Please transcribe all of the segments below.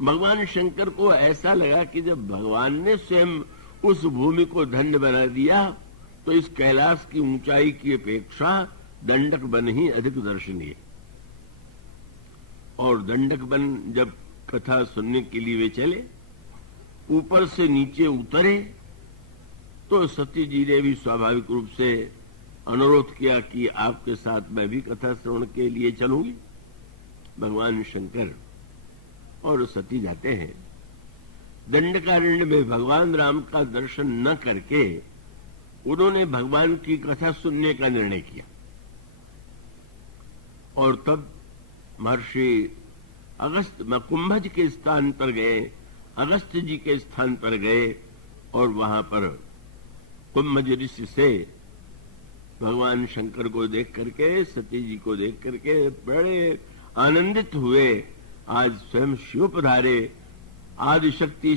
भगवान शंकर को ऐसा लगा कि जब भगवान ने स्वयं उस भूमि को धन्य बना दिया तो इस कैलाश की ऊंचाई की अपेक्षा दंडक वन ही अधिक दर्शनीय। और दंडक वन जब कथा सुनने के लिए वे चले, ऊपर से नीचे उतरे, तो सती जी ने भी स्वाभाविक रूप से अनुरोध किया कि आपके साथ मैं भी कथा श्रवण के लिए चलूंगी। भगवान शंकर और सती जाते हैं। दंडकारण्य में भगवान राम का दर्शन न करके उन्होंने भगवान की कथा सुनने का निर्णय किया। और तब महर्षि अगस्त कुंभज के स्थान पर गए, अगस्त जी के स्थान पर गए और वहां पर कुंभज ऋषि से भगवान शंकर को देख करके, सती जी को देख करके बड़े आनंदित हुए। आज स्वयं शिव पधारे, आदि शक्ति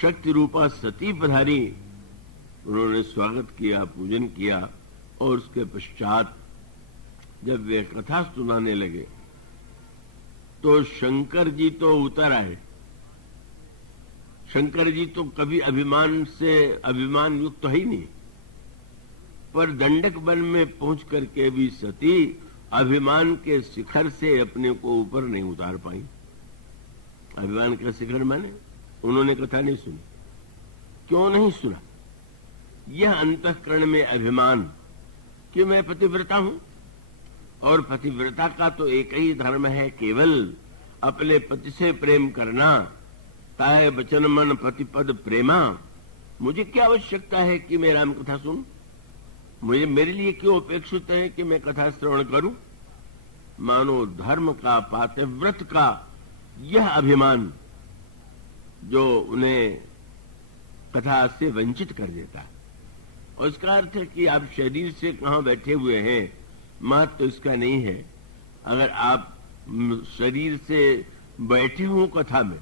शक्ति रूपा सती पधारी। उन्होंने स्वागत किया, पूजन किया और उसके पश्चात जब वे कथा सुनाने लगे तो शंकर जी तो उतर आए। शंकर जी तो कभी अभिमान युक्त तो ही नहीं, पर दंडक वन में पहुंच करके भी सती अभिमान के शिखर से अपने को ऊपर नहीं उतार पाई। अभिमान का शिखर माने उन्होंने कथा नहीं सुनी। क्यों नहीं सुना? यह अंतःकरण में अभिमान कि मैं पतिव्रता हूं और पतिव्रता का तो एक ही धर्म है, केवल अपने पति से प्रेम करना। ताय बचन मन पतिपद प्रेमा। मुझे क्या आवश्यकता है कि मैं राम कथा सुनूं? मेरे लिए क्यों अपेक्षित है कि मैं कथा श्रवण करूं? मानो धर्म का, पातिव्रत का यह अभिमान जो उन्हें कथा से वंचित कर देता है। और इसका अर्थ है कि आप शरीर से कहां बैठे हुए हैं, महत्व तो इसका नहीं है। अगर आप शरीर से बैठे हो कथा में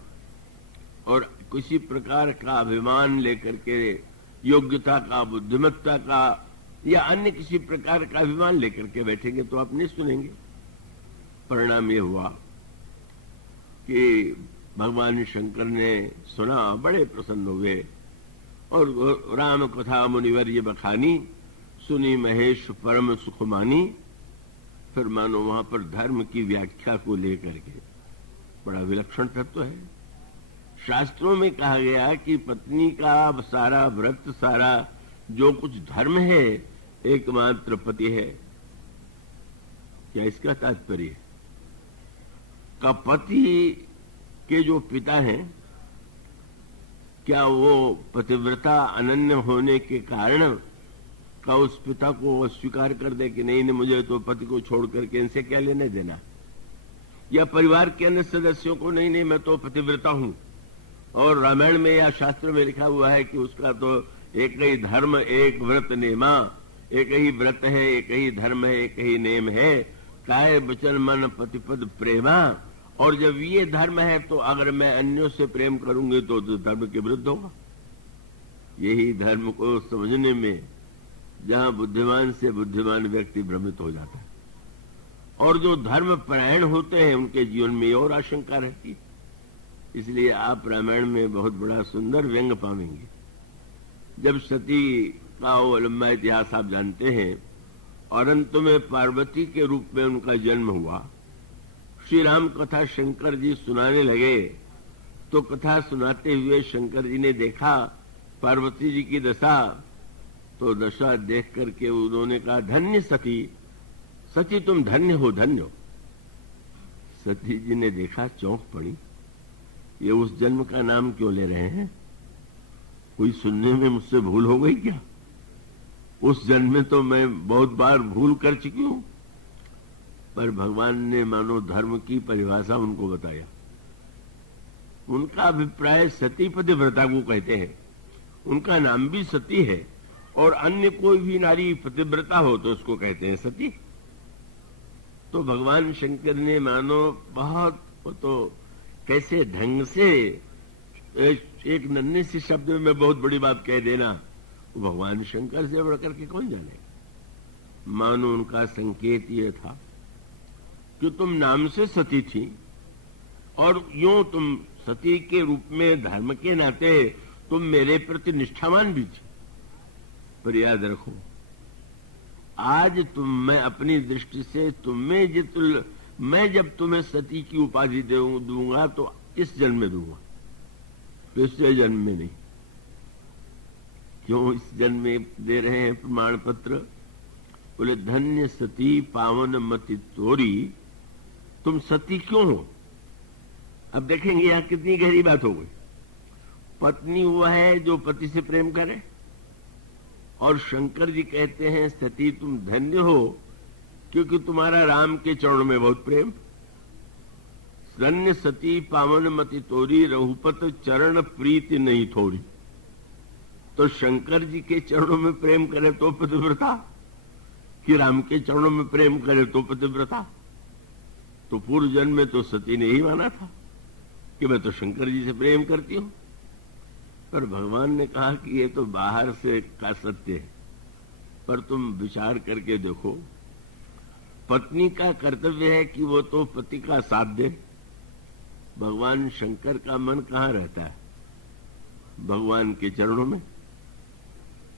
और किसी प्रकार का अभिमान लेकर के, योग्यता का, बुद्धिमत्ता का या अन्य किसी प्रकार का अभिमान लेकर के बैठेंगे तो आप नहीं सुनेंगे। परिणाम ये हुआ कि भगवान शंकर ने सुना, बड़े प्रसन्न हुए और राम कथा मुनिवर ये बखानी, सुनी महेश परम सुख मानी। फिर मानो वहां पर धर्म की व्याख्या को लेकर के बड़ा विलक्षण तत्व है। शास्त्रों में कहा गया कि पत्नी का सारा व्रत, सारा जो कुछ धर्म है, एकमात्र पति है। क्या इसका तात्पर्य है? का पति के जो पिता हैं, क्या वो पतिव्रता अनन्य होने के कारण का उस पिता को अस्वीकार कर दे कि नहीं मुझे तो पति को छोड़ करके इनसे क्या लेने देना? या परिवार के अन्य सदस्यों को नहीं मैं तो पतिव्रता हूं और रामायण में या शास्त्र में लिखा हुआ है कि उसका तो एक ही धर्म, एक व्रत नेमा, एक ही व्रत है, एक ही धर्म है, एक ही नेम है, काय बचन मन पतिपद प्रेमा। और जब ये धर्म है तो अगर मैं अन्यों से प्रेम करूंगी तो धर्म के विरुद्ध होगा। यही धर्म को समझने में जहां बुद्धिमान से बुद्धिमान व्यक्ति भ्रमित हो जाता है और जो धर्म परायण होते हैं उनके जीवन में और आशंका रहती है। इसलिए आप रामायण में बहुत बड़ा सुंदर व्यंग पाएंगे। जब सती का वो लंबा इतिहास आप जानते हैं और अंत में पार्वती के रूप में उनका जन्म हुआ। श्री राम कथा शंकर जी सुनाने लगे तो कथा सुनाते हुए शंकर जी ने देखा पार्वती जी की दशा, तो दशा देख करके उन्होंने कहा धन्य सती, सती तुम धन्य हो, धन्य हो। सती जी ने देखा, चौंक पड़ी, ये उस जन्म का नाम क्यों ले रहे हैं? कोई सुनने में मुझसे भूल हो गई क्या? उस जन्म में तो मैं बहुत बार भूल कर चुकी हूं। पर भगवान ने मानो धर्म की परिभाषा उनको बताया। उनका अभिप्राय सती पतिव्रता को कहते हैं, उनका नाम भी सती है और अन्य कोई भी नारी पतिव्रता हो तो उसको कहते हैं सती। तो भगवान शंकर ने मानो बहुत तो कैसे ढंग से एक नन्हे से शब्द में बहुत बड़ी बात कह देना, वो भगवान शंकर से बढ़कर के कौन जाने। मानो उनका संकेत ये था कि तुम नाम से सती थी और यूं तुम सती के रूप में धर्म के नाते तुम मेरे प्रति निष्ठावान भी थे। पर याद रखो, आज मैं अपनी दृष्टि से मैं जब तुम्हें सती की उपाधि दूंगा तो इस जन्म में दूंगा, पिछले जन्म में नहीं। क्यों इस जन्म में दे रहे हैं प्रमाण पत्र? बोले धन्य सती पावन मति तोरी, तुम सती क्यों हो? अब देखेंगे यहां कितनी गहरी बात हो गई। पत्नी वह है जो पति से प्रेम करे, और शंकर जी कहते हैं सती तुम धन्य हो क्योंकि तुम्हारा राम के चरणों में बहुत प्रेम। धन्य सती पावन मति तोरी, रघुपत चरण प्रीति नहीं थोड़ी। तो शंकर जी के चरणों में प्रेम करे तो पतिव्रता, कि राम के चरणों में प्रेम करे तो पतिव्रता? तो पूर्व जन्म में तो सती ने ही माना था कि मैं तो शंकर जी से प्रेम करती हूं। पर भगवान ने कहा कि ये तो बाहर से का सत्य है, पर तुम विचार करके देखो, पत्नी का कर्तव्य है कि वो तो पति का साथ दे। भगवान शंकर का मन कहां रहता है? भगवान के चरणों में।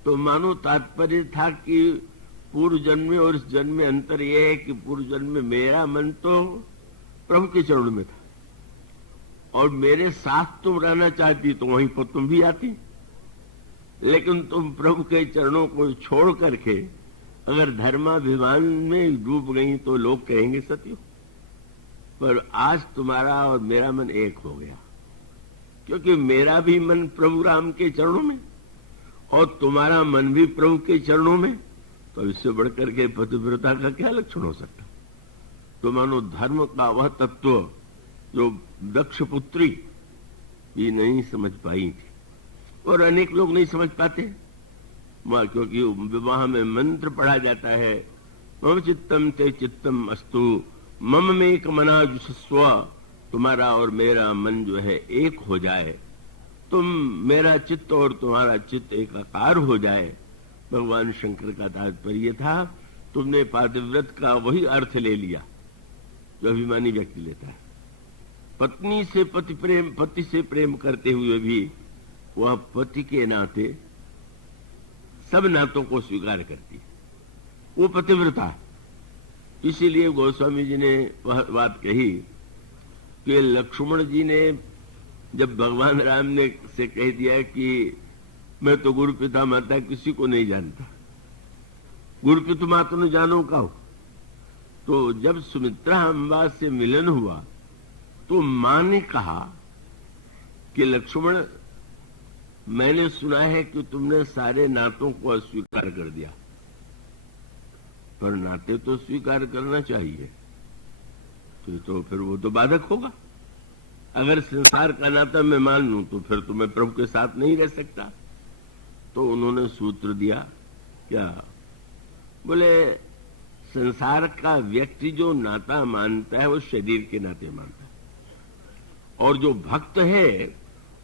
तो मानो तात्पर्य था कि पूर्व जन्म में और इस जन्म में अंतर यह है कि पूर्व जन्म में मेरा मन तो प्रभु के चरणों में था, और मेरे साथ तुम रहना चाहती तो वहीं पर तुम भी आती, लेकिन तुम प्रभु के चरणों को छोड़ करके अगर धर्माभिमान में डूब गई तो लोग कहेंगे सती हो। पर आज तुम्हारा और मेरा मन एक हो गया, क्योंकि मेरा भी मन प्रभु राम के चरणों में और तुम्हारा मन भी प्रभु के चरणों में। तो इससे बढ़कर के पतिव्रता का क्या लक्षण हो सकता? तो मानो धर्म का वह तत्व जो दक्ष पुत्री ये नहीं समझ पाई थी, और अनेक लोग नहीं समझ पाते, क्योंकि विवाह में मंत्र पढ़ा जाता है, मम चित्तम ते चित्तम अस्तु मम में मना जुषस्व, तुम्हारा और मेरा मन जो है एक हो जाए, तुम मेरा चित्त और तुम्हारा चित्त एकाकार हो जाए। भगवान शंकर का तात्पर्य था, तुमने पातिव्रत का वही अर्थ ले लिया जो अभिमानी व्यक्ति लेता है। पत्नी से पति से प्रेम करते हुए भी वह पति के नाते सब नातों को स्वीकार करती है, वो पतिव्रता। इसीलिए गोस्वामी जी ने वह बात कही कि लक्ष्मण जी ने जब भगवान राम ने से कह दिया कि मैं तो गुरु पिता माता किसी को नहीं जानता, गुरु पिता माता ने जानो का हो, तो जब सुमित्रा अम्बा से मिलन हुआ तो मां ने कहा कि लक्ष्मण, मैंने सुना है कि तुमने सारे नातों को अस्वीकार कर दिया, पर नाते तो स्वीकार करना चाहिए, तो फिर वो तो बाधक होगा। अगर संसार का नाता मैं मान लूं तो फिर तो मैं प्रभु के साथ नहीं रह सकता। तो उन्होंने सूत्र दिया, क्या बोले, संसार का व्यक्ति जो नाता मानता है वो शरीर के नाते मानता है, और जो भक्त है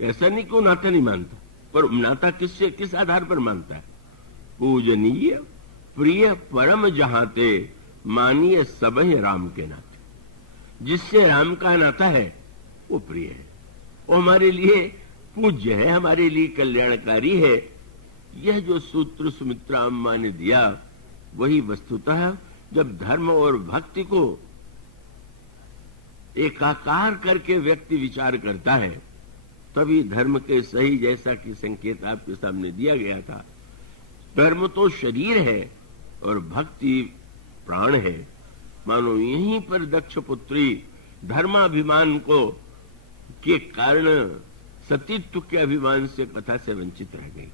ऐसा नहीं कि वो नाता नहीं मानता, पर नाता किस आधार पर मानता है? पूजनीय प्रिय परम जहाते मानिए सबहि राम के नाते। जिससे राम का नाता है वो प्रिय है, वो हमारे लिए पूज्य है, हमारे लिए कल्याणकारी है। यह जो सूत्र सुमित्रा अम्मा ने दिया वही वस्तुतः जब धर्म और भक्ति को एकाकार करके व्यक्ति विचार करता है तभी धर्म के सही, जैसा कि संकेत आपके सामने दिया गया था, धर्म तो शरीर है और भक्ति प्राण है। मानो यहीं पर दक्ष पुत्री धर्माभिमान को के कारण सतीत्व के अभिमान से कथा से वंचित रह गई।